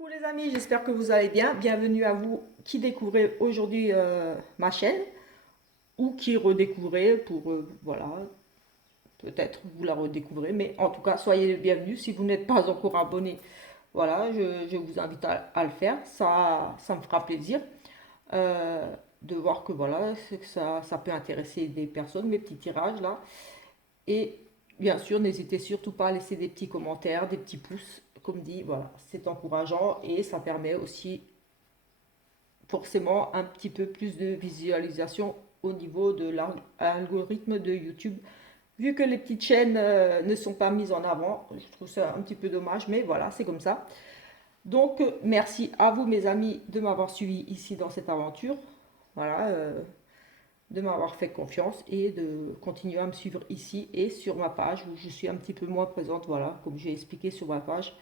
Coucou les amis, j'espère que vous allez bien. Bienvenue à vous qui découvrez aujourd'hui ma chaîne ou qui redécouvrez pour, voilà, peut-être vous la redécouvrez, mais en tout cas, soyez les bienvenus. Si vous n'êtes pas encore abonné, voilà, je vous invite à le faire. Ça me fera plaisir de voir que voilà, c'est que ça peut intéresser des personnes, mes petits tirages là. Et bien sûr, n'hésitez surtout pas à laisser des petits commentaires, des petits pouces. Comme dit, voilà, c'est encourageant et ça permet aussi forcément un petit peu plus de visualisation au niveau de l'algorithme de YouTube. Vu que les petites chaînes ne sont pas mises en avant, je trouve ça un petit peu dommage, mais voilà, c'est comme ça. Donc, merci à vous, mes amis, de m'avoir suivi ici dans cette aventure. Voilà, de m'avoir fait confiance et de continuer à me suivre ici et sur ma page où je suis un petit peu moins présente, voilà, comme j'ai expliqué sur ma page,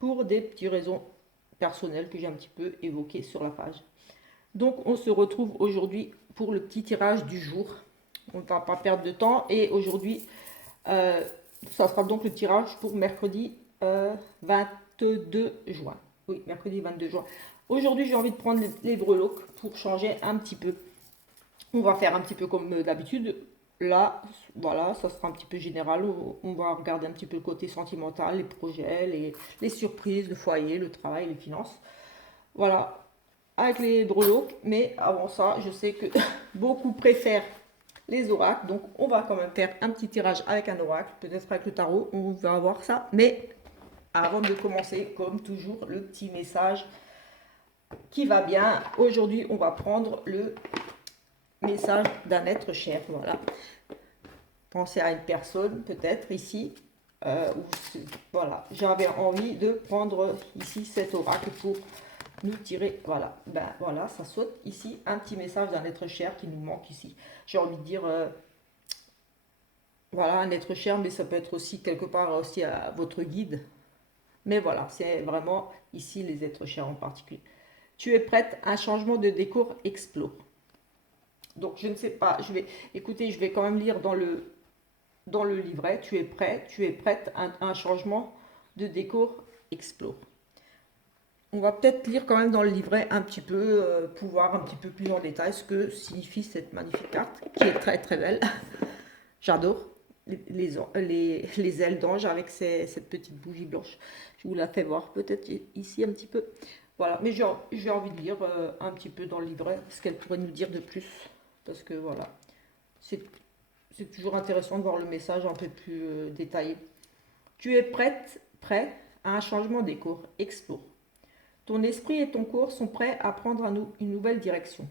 pour des petites raisons personnelles que j'ai un petit peu évoquées sur la page. Donc on se retrouve aujourd'hui pour le petit tirage du jour. On ne va pas perdre de temps et aujourd'hui, euh, ça sera donc le tirage pour mercredi 22 juin. Oui, mercredi 22 juin. Aujourd'hui, j'ai envie de prendre les breloques pour changer un petit peu. On va faire un petit peu comme d'habitude. Là, voilà, ça sera un petit peu général. On va regarder un petit peu le côté sentimental, les projets, les surprises, le foyer, le travail, les finances. Voilà, avec les breloques. Mais avant ça, je sais que beaucoup préfèrent les oracles. Donc, on va quand même faire un petit tirage avec un oracle. Peut-être avec le tarot, on va voir ça. Mais avant de commencer, comme toujours, le petit message qui va bien. Aujourd'hui, on va prendre le message d'un être cher. Voilà. Pensez à une personne, peut-être ici. Voilà, j'avais envie de prendre ici cet oracle pour nous tirer. Voilà, ben voilà, ça saute ici un petit message d'un être cher qui nous manque ici. J'ai envie de dire, voilà, un être cher, mais ça peut être aussi quelque part aussi à votre guide. Mais voilà, c'est vraiment ici les êtres chers en particulier. Tu es prête? Un changement de décor explore. Donc je ne sais pas, écoutez, je vais quand même lire dans le livret. Tu es prêt, tu es prête, un changement de décor explore. On va peut-être lire quand même dans le livret un petit peu, pour voir un petit peu plus en détail ce que signifie cette magnifique carte, qui est très très belle. J'adore les ailes d'ange avec cette petite bougie blanche. Je vous la fais voir peut-être ici un petit peu. Voilà, mais j'ai envie de lire un petit peu dans le livret ce qu'elle pourrait nous dire de plus. Parce que voilà, c'est toujours intéressant de voir le message un peu plus détaillé. Tu es prête, prêt à un changement des cours. Explore. Ton esprit et ton corps sont prêts à prendre une nouvelle direction.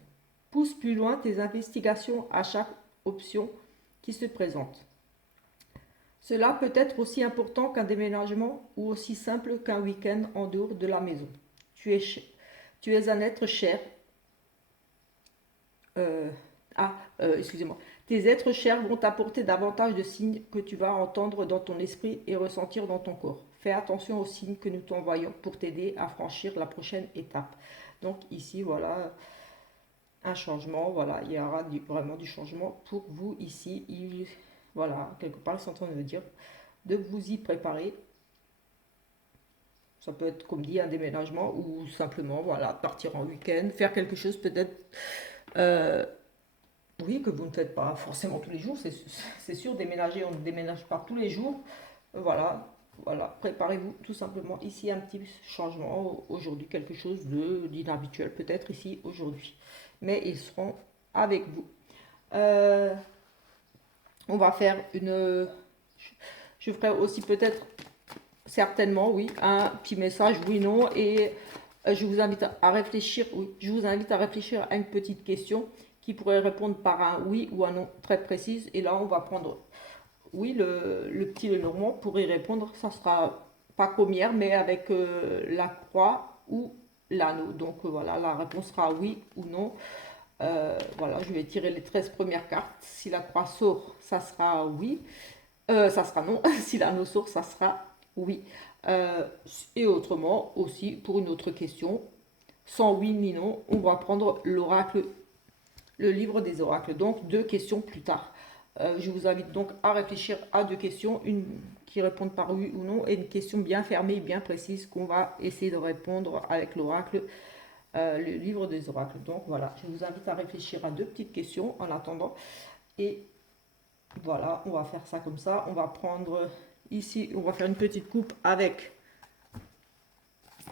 Pousse plus loin tes investigations à chaque option qui se présente. Cela peut être aussi important qu'un déménagement ou aussi simple qu'un week-end en dehors de la maison. Tu es un être cher. Euh, excusez-moi. Tes êtres chers vont t'apporter davantage de signes que tu vas entendre dans ton esprit et ressentir dans ton corps. Fais attention aux signes que nous t'envoyons pour t'aider à franchir la prochaine étape. Donc ici, voilà, un changement. Voilà, il y aura vraiment du changement pour vous ici. Voilà, quelque part, ils sont en train de me dire de vous y préparer. Ça peut être, comme dit, un déménagement ou simplement, voilà, partir en week-end, faire quelque chose peut-être... euh, Oui, que vous ne faites pas forcément tous les jours, c'est sûr, déménager, on ne déménage pas tous les jours. Voilà, voilà, préparez-vous tout simplement ici un petit changement aujourd'hui, quelque chose d'inhabituel peut-être ici aujourd'hui. Mais ils seront avec vous. Euh, on va faire je ferai aussi peut-être, certainement, oui, un petit message, oui, non, et je vous invite à réfléchir, oui, je vous invite à réfléchir à une petite question qui pourrait répondre par un oui ou un non très précise. Et là, on va prendre, oui, le petit Lenormand pour y répondre. Ça sera pas comme hier, mais avec la croix ou l'anneau. Donc voilà, la réponse sera oui ou non. Voilà, je vais tirer les 13 premières cartes. Si la croix sort, ça sera oui. Ça sera non. Si l'anneau sort, ça sera oui. Euh, et autrement, aussi, pour une autre question, sans oui ni non, on va prendre l'oracle, le livre des oracles. Donc, deux questions plus tard. Je vous invite donc à réfléchir à deux questions. Une qui répondent par oui ou non, et une question bien fermée, bien précise qu'on va essayer de répondre avec l'oracle, le livre des oracles. Donc voilà, je vous invite à réfléchir à deux petites questions en attendant. Et voilà, on va faire ça comme ça. On va prendre ici, on va faire une petite coupe avec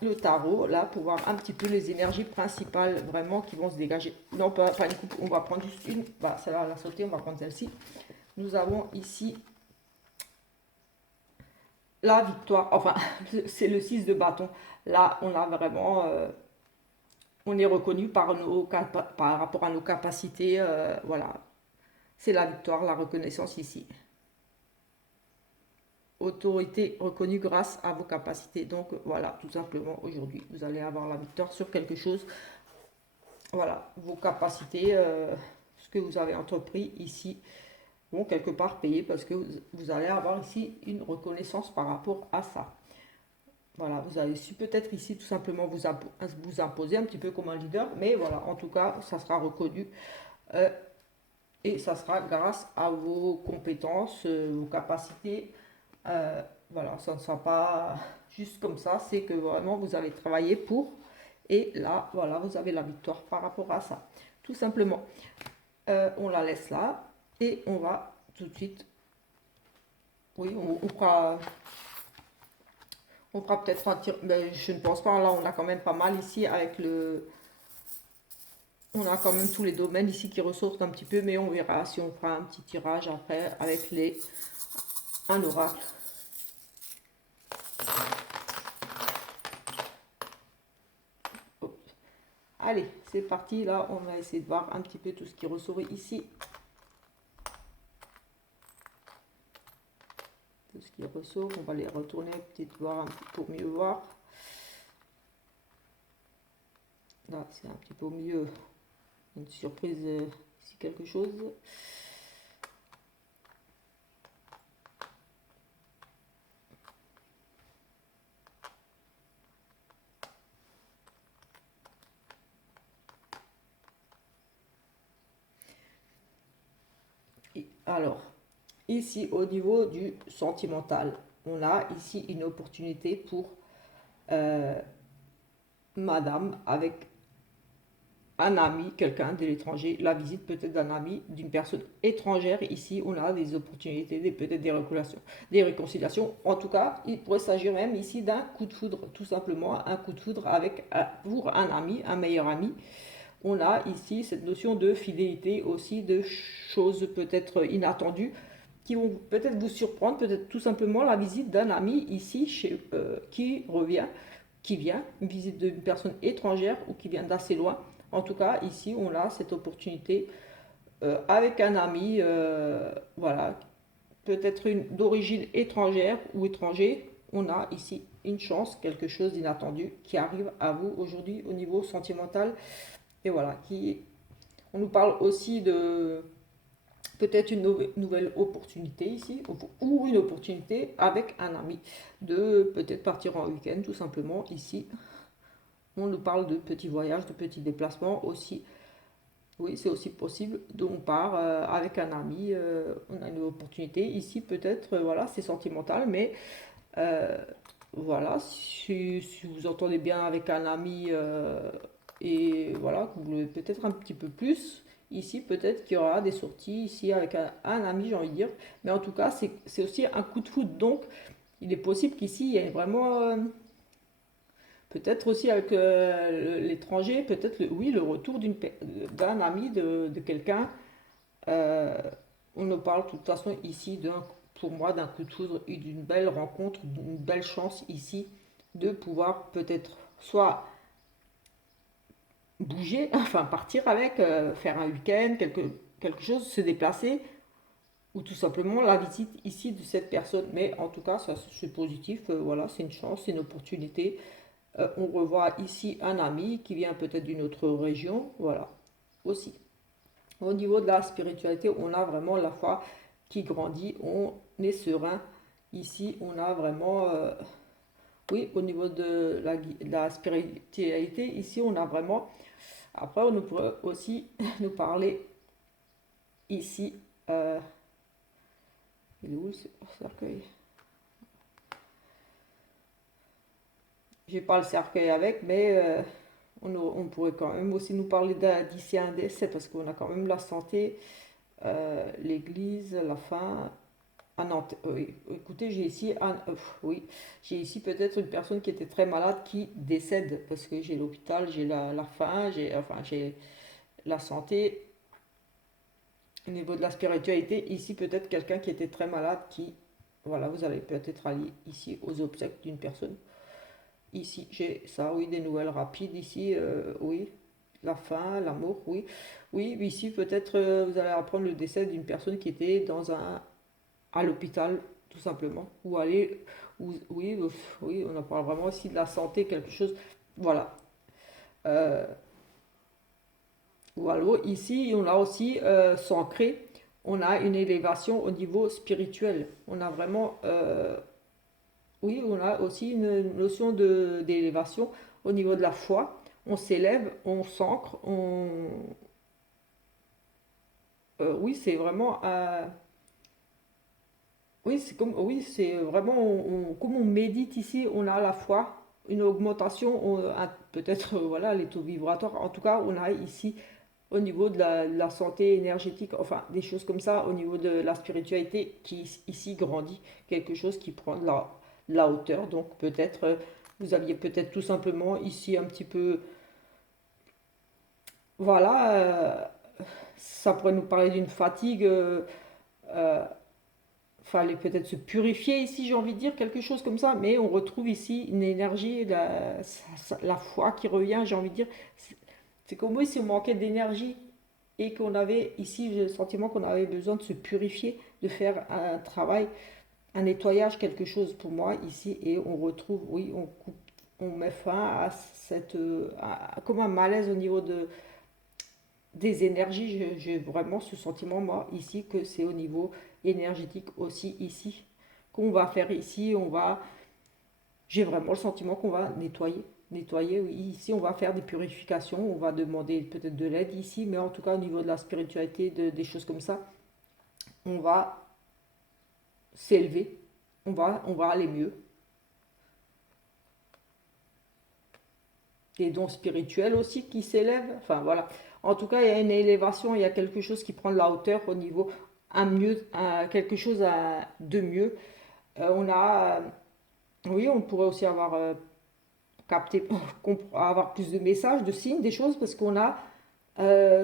le tarot, là, pour voir un petit peu les énergies principales vraiment qui vont se dégager. Non, pas une coupe, on va prendre juste une. Voilà, celle-là, elle a sauté, on va prendre celle-ci. Nous avons ici la victoire, enfin, c'est le 6 de bâton. Là, on a vraiment, on est reconnu par rapport à nos capacités, voilà. C'est la victoire, la reconnaissance ici. Autorité reconnue grâce à vos capacités. Donc voilà, tout simplement, aujourd'hui, vous allez avoir la victoire sur quelque chose. Voilà, vos capacités, ce que vous avez entrepris ici, vont quelque part payer parce que vous allez avoir ici une reconnaissance par rapport à ça. Voilà, vous avez su peut-être ici tout simplement vous imposer un petit peu comme un leader, mais voilà, en tout cas, ça sera reconnu et ça sera grâce à vos compétences, vos capacités. Voilà, ça ne sera pas juste comme ça, c'est que vraiment vous avez travaillé pour, et là, voilà, vous avez la victoire par rapport à ça. Tout simplement, on la laisse là, et on va tout de suite, oui, on fera peut-être un tir, mais je ne pense pas, là on a quand même pas mal ici avec le... On a quand même tous les domaines ici qui ressortent un petit peu, mais on verra si on fera un petit tirage après avec un oracle. Allez, c'est parti, là on va essayer de voir un petit peu tout ce qui ressort ici. Tout ce qui ressort, on va les retourner peut-être voir pour mieux voir. Là c'est un petit peu mieux, une surprise ici quelque chose. Alors, ici au niveau du sentimental, on a ici une opportunité pour madame avec un ami, quelqu'un de l'étranger, la visite peut-être d'un ami, d'une personne étrangère. Ici, on a des opportunités, peut-être des réconciliations. En tout cas, il pourrait s'agir même ici d'un coup de foudre, tout simplement, un coup de foudre pour un ami, un meilleur ami. On a ici cette notion de fidélité aussi, de choses peut-être inattendues qui vont peut-être vous surprendre, peut-être tout simplement la visite d'un ami ici qui vient, une visite d'une personne étrangère ou qui vient d'assez loin. En tout cas, ici, on a cette opportunité avec un ami, voilà, peut-être d'origine étrangère ou étranger. On a ici une chance, quelque chose d'inattendu qui arrive à vous aujourd'hui au niveau sentimental. Et voilà, on nous parle aussi de peut-être une nouvelle opportunité ici, ou une opportunité avec un ami, de peut-être partir en week-end tout simplement ici. On nous parle de petits voyages, de petits déplacements aussi. Oui, c'est aussi possible. Donc on part avec un ami, on a une opportunité. Ici peut-être, voilà, c'est sentimental, mais euh, voilà, si vous entendez bien avec un ami et voilà, que vous voulez peut-être un petit peu plus, ici peut-être qu'il y aura des sorties ici avec un ami, j'ai envie de dire. Mais en tout cas, c'est aussi un coup de foot. Donc il est possible qu'ici, il y ait vraiment... peut-être aussi avec l'étranger, peut-être oui, le retour d'un ami, de quelqu'un. Euh, on nous parle de toute façon ici, pour moi, d'un coup de foudre et d'une belle rencontre, d'une belle chance ici de pouvoir peut-être soit bouger, enfin partir avec, faire un week-end, quelque chose, se déplacer, ou tout simplement la visite ici de cette personne. Mais en tout cas, ça c'est positif, voilà, c'est une chance, c'est une opportunité. On revoit ici un ami qui vient peut-être d'une autre région, voilà, aussi. Au niveau de la spiritualité, on a vraiment la foi qui grandit, on est serein. Ici, on a vraiment, oui, au niveau de la spiritualité, ici, on a vraiment, après, on pourrait aussi nous parler ici, il est où le cercueil? j'ai pas le cercueil avec, mais on pourrait quand même aussi nous parler d'ici un décès, parce qu'on a quand même la santé, l'église, la faim. Ah non, oui. Écoutez, j'ai ici, oui, j'ai ici peut-être une personne qui était très malade qui décède, parce que j'ai l'hôpital, j'ai la faim, j'ai la santé. Au niveau de la spiritualité, ici peut-être quelqu'un qui était très malade qui, voilà, vous allez peut-être aller ici aux obsèques d'une personne. Ici, j'ai ça, oui, des nouvelles rapides. Ici, oui, la fin, l'amour, oui. Oui, ici, peut-être vous allez apprendre le décès d'une personne qui était à l'hôpital, tout simplement. Ou aller, oui, oui, on en parle vraiment aussi de la santé, quelque chose. Voilà. Euh, ou alors, ici, on a aussi s'ancrer, on a une élévation au niveau spirituel. On a vraiment, oui, on a aussi une notion d'élévation au niveau de la foi. On s'élève, on s'ancre, oui, c'est vraiment, oui, c'est comme, oui, c'est vraiment, comme on médite ici, on a à la fois une augmentation, peut-être, voilà, les taux vibratoires. En tout cas, on a ici au niveau de la santé énergétique, enfin des choses comme ça, au niveau de la spiritualité qui ici grandit, quelque chose qui prend de la hauteur. Donc peut-être, vous aviez peut-être tout simplement ici un petit peu, voilà, ça pourrait nous parler d'une fatigue, euh, fallait peut-être se purifier ici, j'ai envie de dire, quelque chose comme ça, mais on retrouve ici une énergie, la foi qui revient, j'ai envie de dire. C'est comme si on manquait d'énergie et qu'on avait ici j'ai le sentiment qu'on avait besoin de se purifier, de faire un travail, un nettoyage, quelque chose pour moi ici, et on retrouve, oui, on coupe, on met fin à comme un malaise au niveau des énergies. J'ai vraiment ce sentiment, moi, ici, que c'est au niveau énergétique aussi ici, qu'on va faire ici, j'ai vraiment le sentiment qu'on va nettoyer. Nettoyer, oui. Ici, on va faire des purifications, on va demander peut-être de l'aide ici, mais en tout cas, au niveau de la spiritualité, des choses comme ça, on va s'élever, on va aller mieux. Des dons spirituels aussi qui s'élèvent, enfin voilà. En tout cas, il y a une élévation, il y a quelque chose qui prend de la hauteur au niveau quelque chose de mieux. On a, oui, on pourrait aussi avoir capté, avoir plus de messages, de signes, des choses, parce qu'on a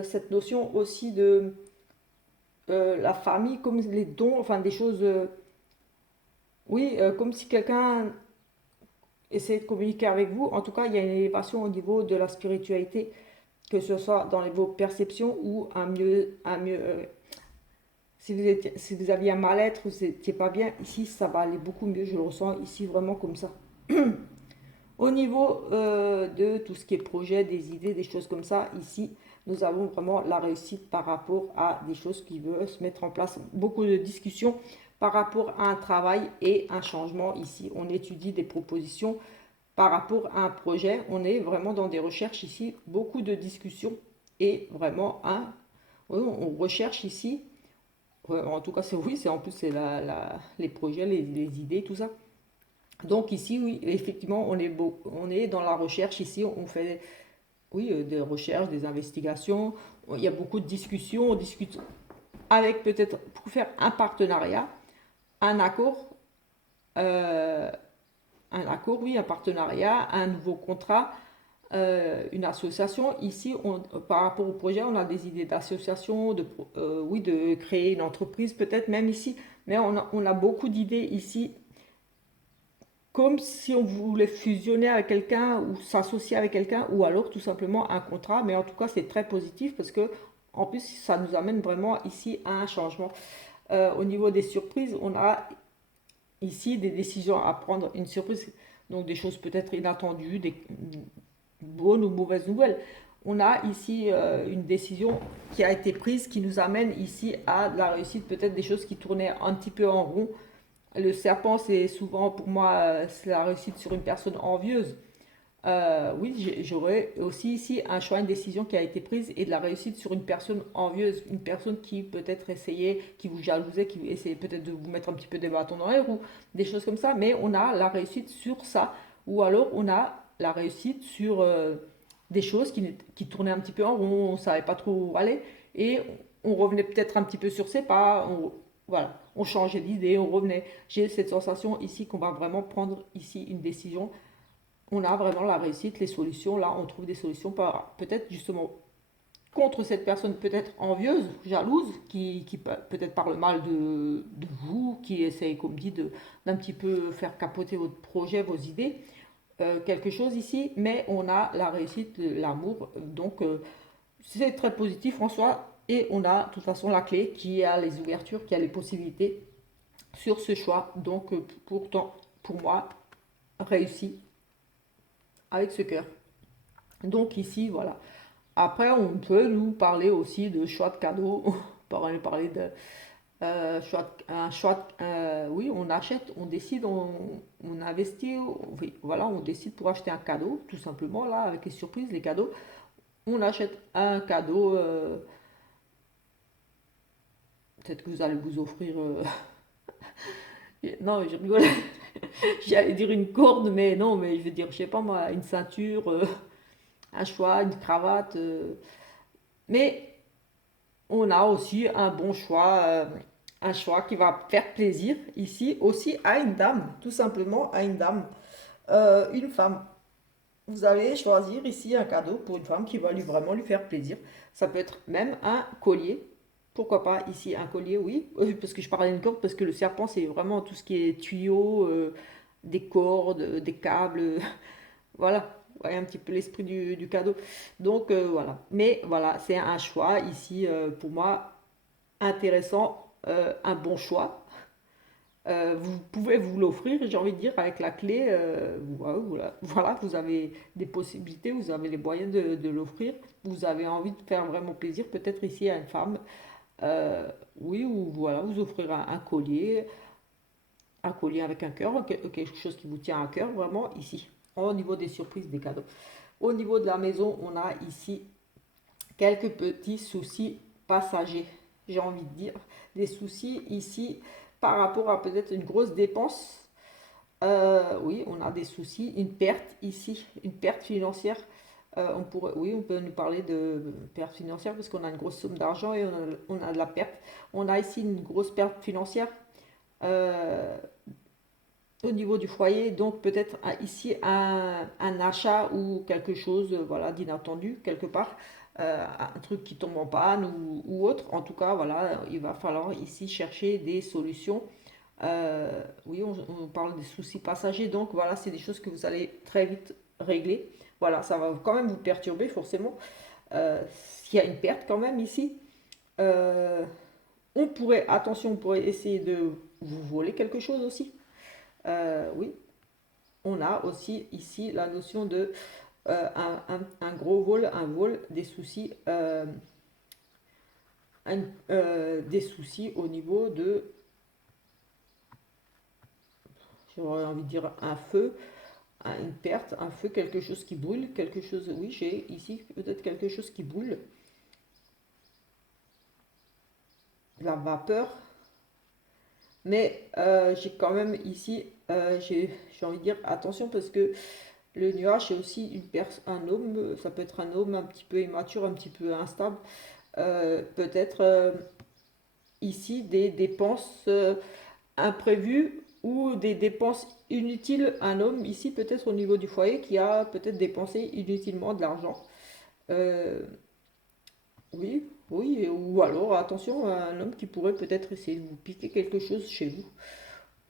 cette notion aussi de la famille, comme les dons, enfin des choses, oui, comme si quelqu'un essayait de communiquer avec vous. En tout cas, il y a une élévation au niveau de la spiritualité, que ce soit dans vos perceptions ou si vous aviez un mal-être ou si c'était pas bien, ici ça va aller beaucoup mieux, je le ressens ici vraiment comme ça. Au niveau de tout ce qui est projet, des idées, des choses comme ça, ici, nous avons vraiment la réussite par rapport à des choses qui veulent se mettre en place. Beaucoup de discussions par rapport à un travail et un changement. Ici, on étudie des propositions par rapport à un projet. On est vraiment dans des recherches ici, beaucoup de discussions et vraiment oui, on recherche ici. En tout cas, c'est oui, c'est en plus c'est les projets, les idées, tout ça. Donc ici, oui, effectivement, on est dans la recherche ici, on fait, oui, des recherches, des investigations, il y a beaucoup de discussions, on discute avec peut-être pour faire un partenariat, un accord, euh, oui, un partenariat, un nouveau contrat, une association. Ici, par rapport au projet, on a des idées d'association, oui, de créer une entreprise peut-être même ici, mais on a beaucoup d'idées ici comme si on voulait fusionner avec quelqu'un ou s'associer avec quelqu'un ou alors tout simplement un contrat. Mais en tout cas, c'est très positif parce que en plus, ça nous amène vraiment ici à un changement. Au niveau des surprises, on a ici des décisions à prendre, une surprise, donc des choses peut-être inattendues, des bonnes ou mauvaises nouvelles. On a ici une décision qui a été prise qui nous amène ici à la réussite, peut-être des choses qui tournaient un petit peu en rond. Le serpent, c'est souvent pour moi, c'est la réussite sur une personne envieuse. Oui, j'aurais aussi ici un choix, une décision qui a été prise et de la réussite sur une personne envieuse, une personne qui peut-être essayait, qui vous jalousait, qui essayait peut-être de vous mettre un petit peu des bâtons dans les roues, des choses comme ça, mais on a la réussite sur ça Ou alors on a la réussite sur des choses qui tournaient un petit peu en rond, on ne savait pas trop où aller, et on revenait peut-être un petit peu sur ses pas, voilà, on changeait d'idée, on revenait. J'ai cette sensation ici qu'on va vraiment prendre ici une décision. On a vraiment la réussite, les solutions, là on trouve des solutions peut-être justement contre cette personne peut-être envieuse, jalouse, qui peut-être parle mal de vous, qui essaye, comme dit, d'un petit peu faire capoter votre projet, vos idées, quelque chose ici, mais on a la réussite, l'amour, donc c'est très positif en soi, et on a de toute façon la clé qui a les ouvertures, qui a les possibilités sur ce choix, donc pourtant, pour moi, réussi avec ce cœur. Donc ici, voilà. Après, on peut nous parler aussi de choix de cadeaux. On peut parler de un choix. Oui, on achète, on décide, on investit. Oui, voilà, on décide pour acheter un cadeau, tout simplement, là, avec les surprises, les cadeaux. On achète un cadeau. Peut-être que vous allez vous offrir. Non, je rigole. J'allais dire une corde, mais non, mais je veux dire, je sais pas moi, une ceinture, un choix, une cravate. Mais on a aussi un bon choix, un choix qui va faire plaisir ici aussi à une dame, tout simplement à une dame, une femme. Vous allez choisir ici un cadeau pour une femme qui va vraiment lui faire plaisir. Ça peut être même un collier. Pourquoi pas ici un collier, oui, parce que je parlais d'une corde, parce que le serpent c'est vraiment tout ce qui est tuyaux, des cordes, des câbles, voilà. Vous voyez un petit peu l'esprit du cadeau. Donc voilà. Mais voilà, c'est un choix ici pour moi intéressant, un bon choix. Vous pouvez vous l'offrir, j'ai envie de dire, avec la clé. Voilà, vous avez des possibilités, vous avez les moyens de l'offrir. Vous avez envie de faire vraiment plaisir, peut-être ici à une femme. Euh, oui, ou voilà, vous offrir un collier avec un cœur, quelque chose qui vous tient à cœur, vraiment ici, au niveau des surprises, des cadeaux. Au niveau de la maison, on a ici quelques petits soucis passagers, j'ai envie de dire. Des soucis ici par rapport à peut-être une grosse dépense. Oui, on a des soucis, une perte ici, une perte financière. Oui, on peut nous parler de perte financière parce qu'on a une grosse somme d'argent et on a de la perte. On a ici une grosse perte financière euh, au niveau du foyer, donc peut-être ici un achat ou quelque chose voilà, d'inattendu quelque part, un truc qui tombe en panne ou autre. En tout cas, voilà, il va falloir ici chercher des solutions. Oui, on parle des soucis passagers, donc voilà, c'est des choses que vous allez très vite régler. Voilà, ça va quand même vous perturber forcément. S'il y a une perte quand même ici, euh, attention, on pourrait essayer de vous voler quelque chose aussi. Oui, on a aussi ici la notion de un gros vol, un vol, des soucis, des soucis au niveau de, j'aurais envie de dire un feu, une perte, un feu, quelque chose qui brûle, quelque chose, oui, j'ai ici peut-être quelque chose qui brûle, la vapeur, mais j'ai quand même ici, j'ai envie de dire attention parce que le nuage c'est aussi un homme, ça peut être un homme un petit peu immature, un petit peu instable, peut-être ici des dépenses imprévues ou des dépenses inutiles. Un homme ici peut-être au niveau du foyer qui a peut-être dépensé inutilement de l'argent. Euh, oui, oui, ou alors attention, un homme qui pourrait peut-être essayer de vous piquer quelque chose chez vous.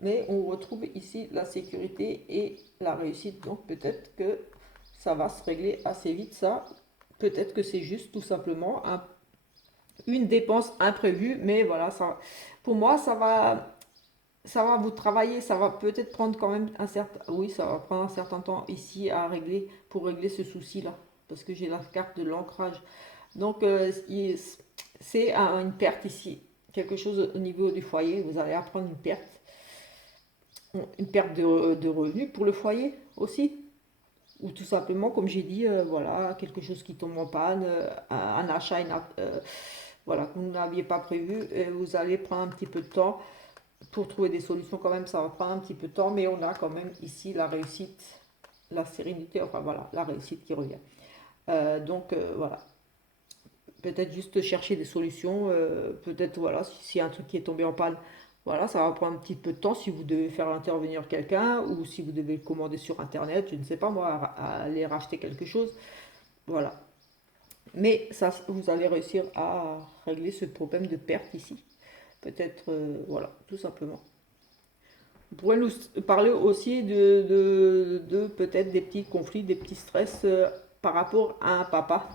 Mais on retrouve ici la sécurité et la réussite. Donc peut-être que ça va se régler assez vite ça. Peut-être que c'est juste tout simplement une dépense imprévue, mais voilà, ça, pour moi, ça va vous travailler, ça va peut-être prendre quand même un certain, oui, ça va prendre un certain temps ici à régler, pour régler ce souci-là, parce que j'ai la carte de l'ancrage. Donc, c'est une perte ici, quelque chose au niveau du foyer, vous allez apprendre une perte de revenus pour le foyer aussi, ou tout simplement, comme j'ai dit, voilà, quelque chose qui tombe en panne, un achat, voilà, que vous n'aviez pas prévu, et vous allez prendre un petit peu de temps pour trouver des solutions quand même, ça va prendre un petit peu de temps, mais on a quand même ici la réussite. la sérénité, enfin voilà, la réussite qui revient. Voilà, peut-être juste chercher des solutions, peut-être voilà, si un truc qui est tombé en panne, voilà, ça va prendre un petit peu de temps si vous devez faire intervenir quelqu'un ou si vous devez le commander sur internet, je ne sais pas moi, aller racheter quelque chose, voilà. Mais ça, vous allez réussir à régler ce problème de perte ici. Peut-être, voilà, tout simplement. Vous pourrez nous parler aussi de peut-être des petits conflits, des petits stress par rapport à un papa.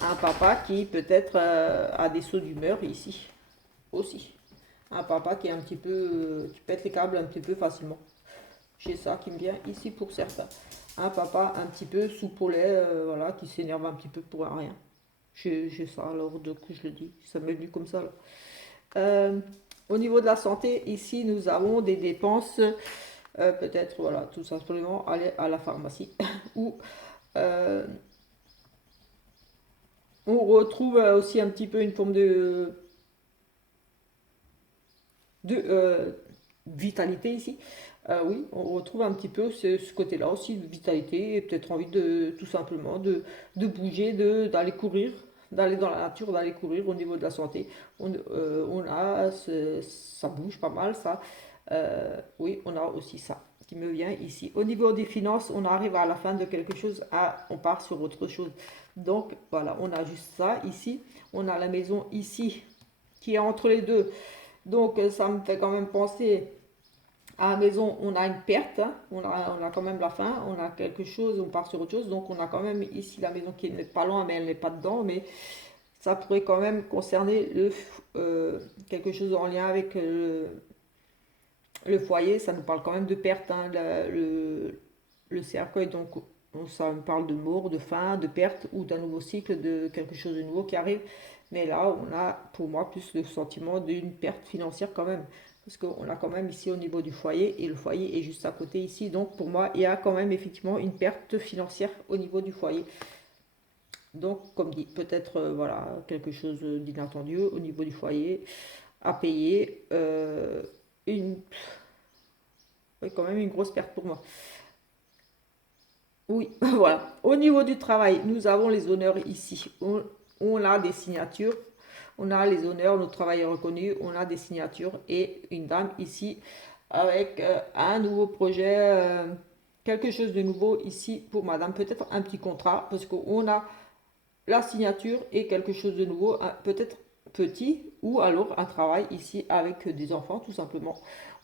Un papa qui peut-être a des sauts d'humeur ici aussi. Un papa qui est un petit peu, qui pète les câbles un petit peu facilement. J'ai ça qui me vient ici pour certains. Un papa un petit peu soupolé, voilà, qui s'énerve un petit peu pour rien. J'ai ça alors donc je le dis, ça m'est venu comme ça là. Euh, Au niveau de la santé, ici nous avons des dépenses, peut-être voilà, tout simplement aller à la pharmacie ou euh, on retrouve aussi un petit peu une forme de vitalité ici. Oui, on retrouve un petit peu ce côté-là aussi de vitalité et peut-être envie de tout simplement de bouger, d'aller courir, d'aller dans la nature, d'aller courir au niveau de la santé. On a, ça bouge pas mal, ça. Oui, on a aussi ça qui me vient ici. Au niveau des finances, on arrive à la fin de quelque chose, on part sur autre chose. Donc voilà, on a juste ça ici. On a la maison ici qui est entre les deux. Donc ça me fait quand même penser à la maison, on a une perte, hein. On a quand même la fin, on a quelque chose, on part sur autre chose. Donc on a quand même ici la maison qui n'est pas loin, mais elle n'est pas dedans. Mais ça pourrait quand même concerner quelque chose en lien avec le foyer. Ça nous parle quand même de perte, hein, le cercueil. Donc ça me parle de mort, de fin, de perte ou d'un nouveau cycle, de quelque chose de nouveau qui arrive. Mais là, on a pour moi plus le sentiment d'une perte financière quand même. Parce qu'on a quand même ici au niveau du foyer et le foyer est juste à côté ici. Donc pour moi, il y a quand même effectivement une perte financière au niveau du foyer. Donc comme dit, peut-être voilà, quelque chose d'inattendu au niveau du foyer à payer. Une, ouais, quand même une grosse perte pour moi. Oui, voilà. Au niveau du travail, nous avons les honneurs ici. On a des signatures, on a les honneurs, notre travail est reconnu, on a des signatures et une dame ici avec un nouveau projet, quelque chose de nouveau ici pour madame. Peut-être un petit contrat parce qu'on a la signature et quelque chose de nouveau, peut-être petit ou alors un travail ici avec des enfants tout simplement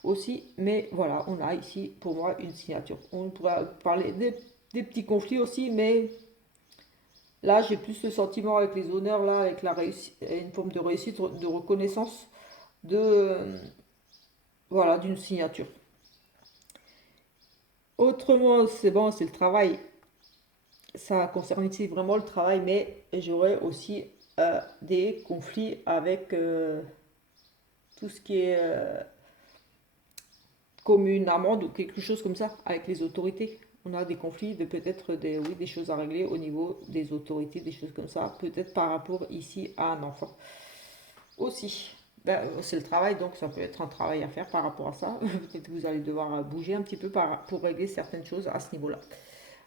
aussi. Mais voilà, on a ici pour moi une signature. On pourra parler des petits conflits aussi, mais là j'ai plus le sentiment avec les honneurs, là avec la réussite, une forme de réussite, de reconnaissance de voilà d'une signature. Autrement, c'est bon, c'est le travail. Ça concerne ici vraiment le travail, mais j'aurais aussi des conflits avec tout ce qui est commune, amende ou quelque chose comme ça, avec les autorités. On a des conflits, peut-être oui, des choses à régler au niveau des autorités, des choses comme ça, peut-être par rapport ici à un enfant aussi. Ben, c'est le travail, donc ça peut être un travail à faire par rapport à ça. Peut-être que vous allez devoir bouger un petit peu pour régler certaines choses à ce niveau-là.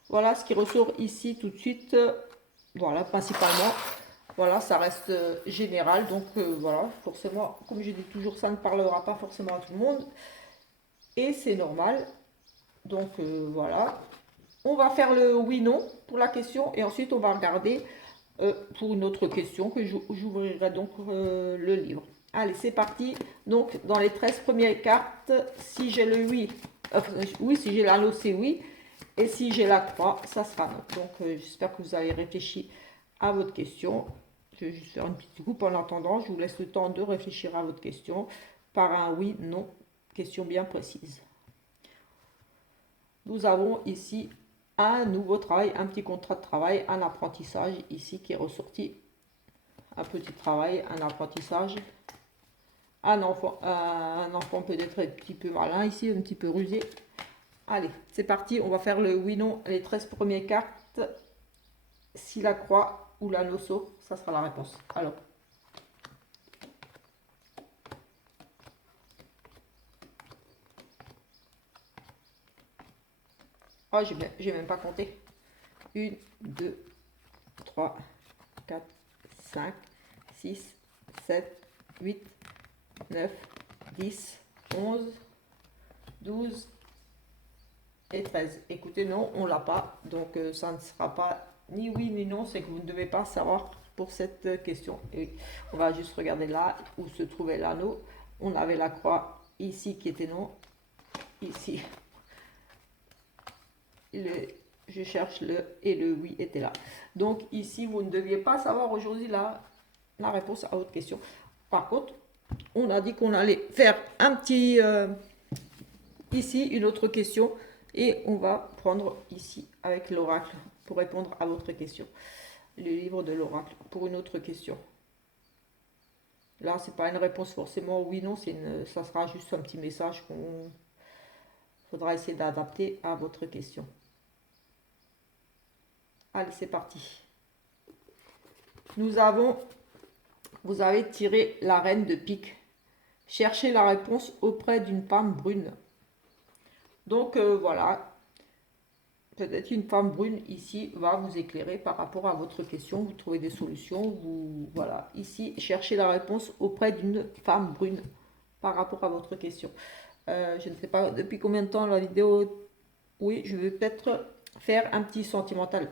Voilà ce qui ressort ici tout de suite. Voilà, principalement. Voilà, ça reste général. Donc voilà, forcément, comme je dis toujours, ça ne parlera pas forcément à tout le monde. Et c'est normal. Donc voilà. On va faire le oui-non pour la question. Et ensuite, on va regarder pour une autre question que j'ouvrirai donc le livre. Allez, c'est parti. Donc, dans les 13 premières cartes, si j'ai le oui, oui, si j'ai l'anneau, c'est oui. Et si j'ai la croix, ça sera non. Donc, j'espère que vous avez réfléchi à votre question. Je vais juste faire une petite coupe en attendant. Je vous laisse le temps de réfléchir à votre question par un oui, non. Question bien précise. Nous avons ici un nouveau travail, un petit contrat de travail, un apprentissage ici qui est ressorti. Un petit travail, un apprentissage. Un enfant peut-être un petit peu malin ici, un petit peu rusé. Allez, c'est parti, on va faire le oui-non, les 13 premières cartes. Si la croix ou la nosso, ça sera la réponse. Alors, Ah, j'ai même pas compté. 1, 2, 3, 4, 5, 6, 7, 8, 9, 10, 11, 12 et 13. Écoutez, non, on l'a pas. Donc, ça ne sera pas ni oui ni non. C'est que vous ne devez pas savoir pour cette question. Et on va juste regarder là où se trouvait l'anneau. On avait la croix ici qui était non. Ici, je cherche le et le oui était là. Donc ici, vous ne deviez pas savoir aujourd'hui la réponse à votre question. Par contre, on a dit qu'on allait faire un petit ici une autre question et on va prendre ici avec l'oracle pour répondre à votre question. Le livre de l'oracle pour une autre question. Là, c'est pas une réponse forcément oui non, ça sera juste un petit message qu'on faudra essayer d'adapter à votre question. Allez, c'est parti. Vous avez tiré la reine de pique. Cherchez la réponse auprès d'une femme brune. Donc voilà, peut-être une femme brune ici va vous éclairer par rapport à votre question. Vous trouvez des solutions. Voilà, ici, cherchez la réponse auprès d'une femme brune par rapport à votre question. Je ne sais pas depuis combien de temps la vidéo. Oui, je vais peut-être faire un petit sentimental.